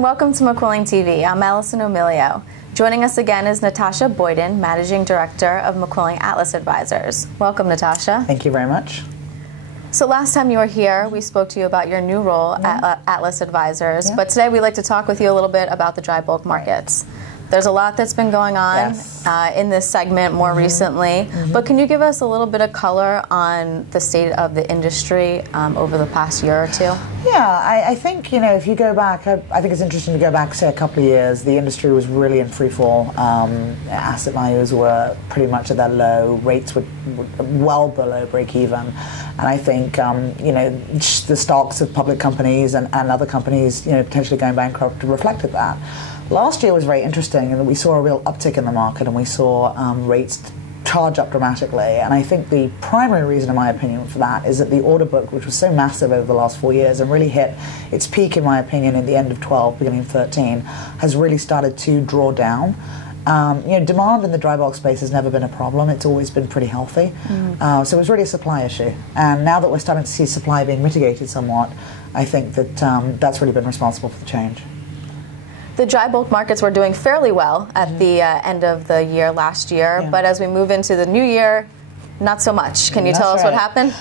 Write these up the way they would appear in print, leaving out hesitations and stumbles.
and welcome to McQuilling TV. I'm Allison O'Milio. Joining us again is Natasha Boyden, Managing Director of McQuilling Atlas Advisors. Welcome, Natasha. Thank you very much. So last time you were here, we spoke to you about your new role at Atlas Advisors, but today we'd like to talk with you a little bit about the dry bulk markets. There's a lot that's been going on in this segment more recently, but can you give us a little bit of color on the state of the industry over the past year or two? Yeah, I think, if you go back, I think it's interesting to go back, say, a couple of years. The industry was really in free fall. Asset values were pretty much at their low. Rates were well below break even. And I think, the stocks of public companies and other companies, potentially going bankrupt reflected that. Last year was very interesting in that we saw a real uptick in the market and we saw rates charge up dramatically. And I think the primary reason, in my opinion, for that is that the order book, which was so massive over the last 4 years and really hit its peak, in my opinion, in the end of 12, beginning of 13, has really started to draw down. Demand in the dry bulk space has never been a problem. It's always been pretty healthy. So it was really a supply issue. And now that we're starting to see supply being mitigated somewhat, I think that that's really been responsible for the change. The dry bulk markets were doing fairly well at the end of the year last year, but as we move into the new year, not so much. Can you tell us what happened?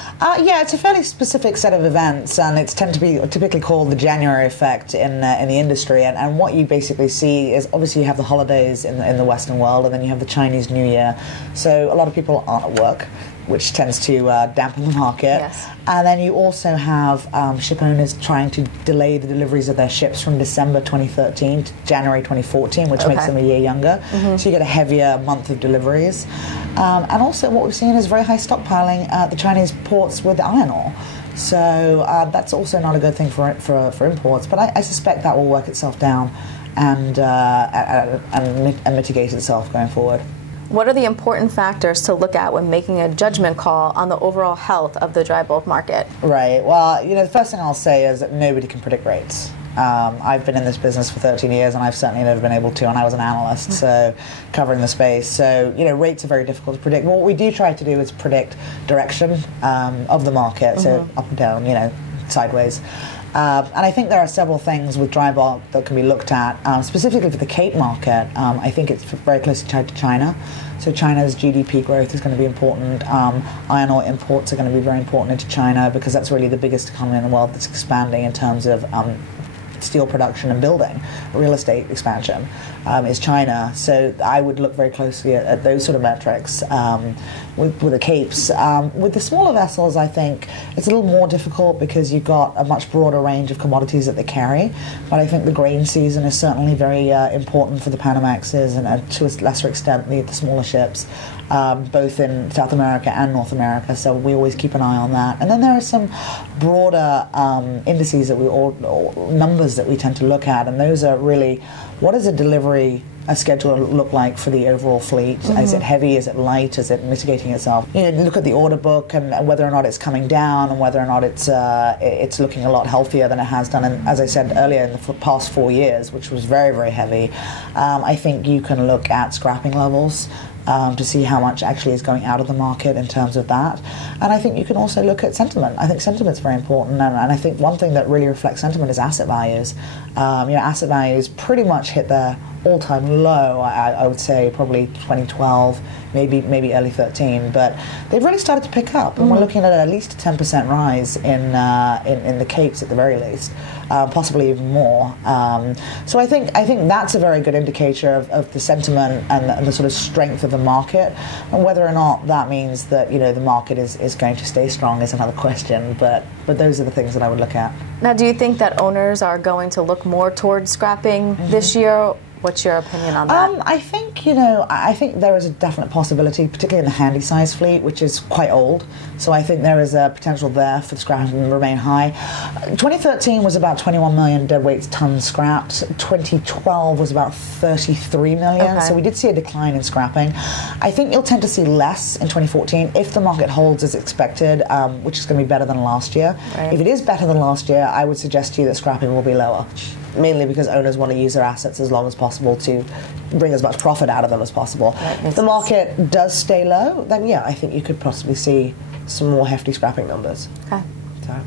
Yeah, it's a fairly specific set of events, and it's typically called the January effect in the industry. And what you basically see is, obviously, you have the holidays in the Western world, and then you have the Chinese New Year. So a lot of people aren't at work, which tends to dampen the market. Yes. And then you also have ship owners trying to delay the deliveries of their ships from December 2013 to January 2014, which makes them a year younger. So you get a heavier month of deliveries. And also what we've seen is very high stockpiling at the Chinese ports with iron ore. So that's also not a good thing for imports. But I suspect that will work itself down and mitigate itself going forward. What are the important factors to look at when making a judgment call on the overall health of the dry bulk market? Right. Well, the first thing I'll say is that nobody can predict rates. I've been in this business for 13 years, and I've certainly never been able to, and I was an analyst, so covering the space. So, rates are very difficult to predict. What we do try to do is predict direction of the market, so up and down, sideways. And I think there are several things with dry bulk that can be looked at, specifically for the Cape market. I think it's very closely tied to China. So China's GDP growth is going to be important. Iron ore imports are going to be very important into China because that's really the biggest economy in the world that's expanding in terms of steel production and building. Real estate expansion is China. So I would look very closely at those sort of metrics with the Capes. With the smaller vessels, I think it's a little more difficult because you've got a much broader range of commodities that they carry. But I think the grain season is certainly very important for the Panamaxes and to a lesser extent the smaller ships, both in South America and North America. So we always keep an eye on that. And then there are some broader indices that numbers that we tend to look at, and those are really, what does a schedule look like for the overall fleet? Is it heavy? Is it light? Is it mitigating itself? Look at the order book and whether or not it's coming down and whether or not it's looking a lot healthier than it has done. And as I said earlier, in the past 4 years, which was very, very heavy, I think you can look at scrapping levels to see how much actually is going out of the market in terms of that. And I think you can also look at sentiment. I think sentiment's very important, and I think one thing that really reflects sentiment is asset values. Asset values pretty much hit their all-time low, I would say probably 2012, maybe early 13, but they've really started to pick up, and we're looking at least a 10% rise in the Capes at the very least, possibly even more. So I think that's a very good indicator of the sentiment and the sort of strength of the market, and whether or not that means that the market is going to stay strong is another question, but those are the things that I would look at. Now, do you think that owners are going to look more towards scrapping this year? What's your opinion on that? I think there is a definite possibility, particularly in the handy size fleet, which is quite old. So I think there is a potential there for the scrapping to remain high. 2013 was about 21 million deadweight tons scrapped. 2012 was about 33 million. So we did see a decline in scrapping. I think you'll tend to see less in 2014 if the market holds as expected, which is going to be better than last year. Right. If it is better than last year, I would suggest to you that scrapping will be lower. Mainly because owners want to use their assets as long as possible to bring as much profit out of them as possible. If the market does stay low, then yeah, I think you could possibly see some more hefty scrapping numbers. Okay. So.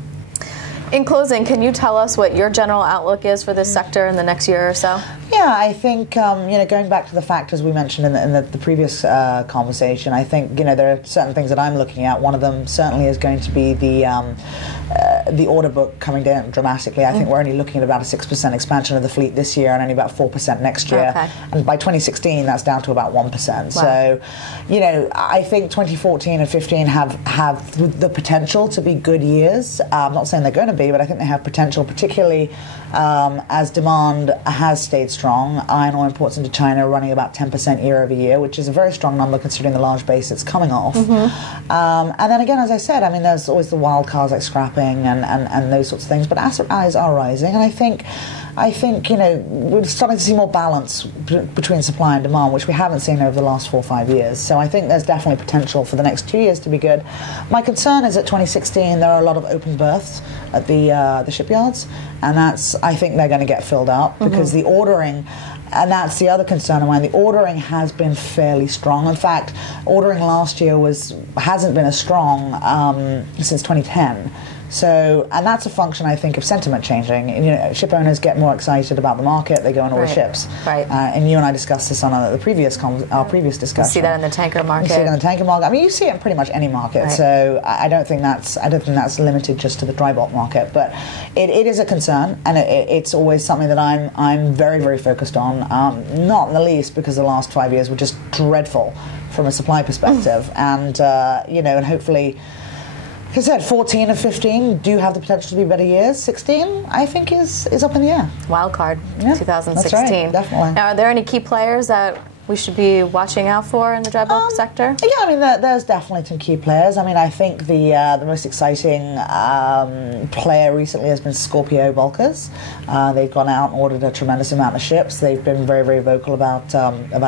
In closing, can you tell us what your general outlook is for this sector in the next year or so? Yeah, I think going back to the factors we mentioned in the previous conversation, I think there are certain things that I'm looking at. One of them certainly is going to be the order book coming down dramatically. I think we're only looking at about a 6% expansion of the fleet this year and only about 4% next year. Okay. And by 2016, that's down to about 1%. Wow. So, I think 2014 and 15 have the potential to be good years. I'm not saying they're going to be, but I think they have potential, particularly as demand has stayed strong. Iron ore imports into China are running about 10% year over year, which is a very strong number considering the large base it's coming off. And then again, as I said, there's always the wild cards like scrapping and those sorts of things, but asset values are rising, and I think we're starting to see more balance between supply and demand, which we haven't seen over the last 4 or 5 years. So I think there's definitely potential for the next 2 years to be good. My concern is at 2016 there are a lot of open berths at the shipyards, and I think they're going to get filled up because the ordering. And that's the other concern of mine. The ordering has been fairly strong. In fact, ordering last year hasn't been as strong since 2010. So, and that's a function, I think, of sentiment changing. Ship owners get more excited about the market. They go and order ships. Right. And you and I discussed this on our previous discussion. You see that in the tanker market. You see it in the tanker market. You see it in pretty much any market. Right. So I don't think that's limited just to the dry bulk market. But it is a concern, and it's always something that I'm very, very focused on. Not in the least because the last 5 years were just dreadful from a supply perspective, and and hopefully. Like I said, 14 and 15 do have the potential to be better years. 16, I think, is up in the air. Wild card, 2016. That's right, definitely. Now, are there any key players that we should be watching out for in the dry bulk sector? Yeah, there's definitely some key players. I think the most exciting player recently has been Scorpio Bulkers. They've gone out and ordered a tremendous amount of ships. They've been very, very vocal about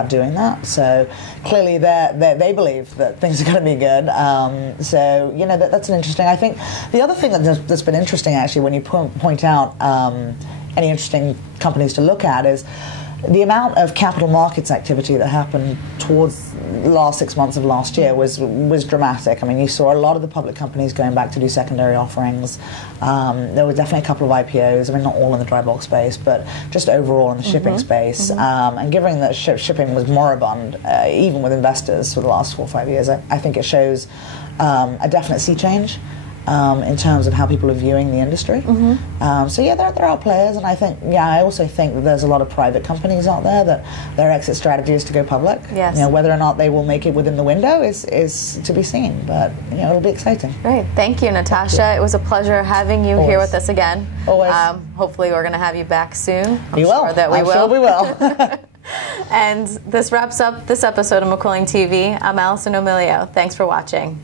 doing that. So clearly they believe that things are going to be good. That's an interesting. I think the other thing that's been interesting actually when you point out any interesting companies to look at is the amount of capital markets activity that happened towards the last 6 months of last year was dramatic. You saw a lot of the public companies going back to do secondary offerings. There were definitely a couple of IPOs. Not all in the dry bulk space, but just overall in the shipping space. And given that shipping was moribund, even with investors for the last 4 or 5 years, I think it shows a definite sea change. In terms of how people are viewing the industry. There are players, and I also think that there's a lot of private companies out there that their exit strategy is to go public. Yes. Whether or not they will make it within the window is to be seen, but it'll be exciting. Great. Thank you, Natasha. Thank you. It was a pleasure having you here with us again. Always. Hopefully we're going to have you back soon. I'm sure we will. And this wraps up this episode of McQuilling TV. I'm Allison O'Melio. Thanks for watching.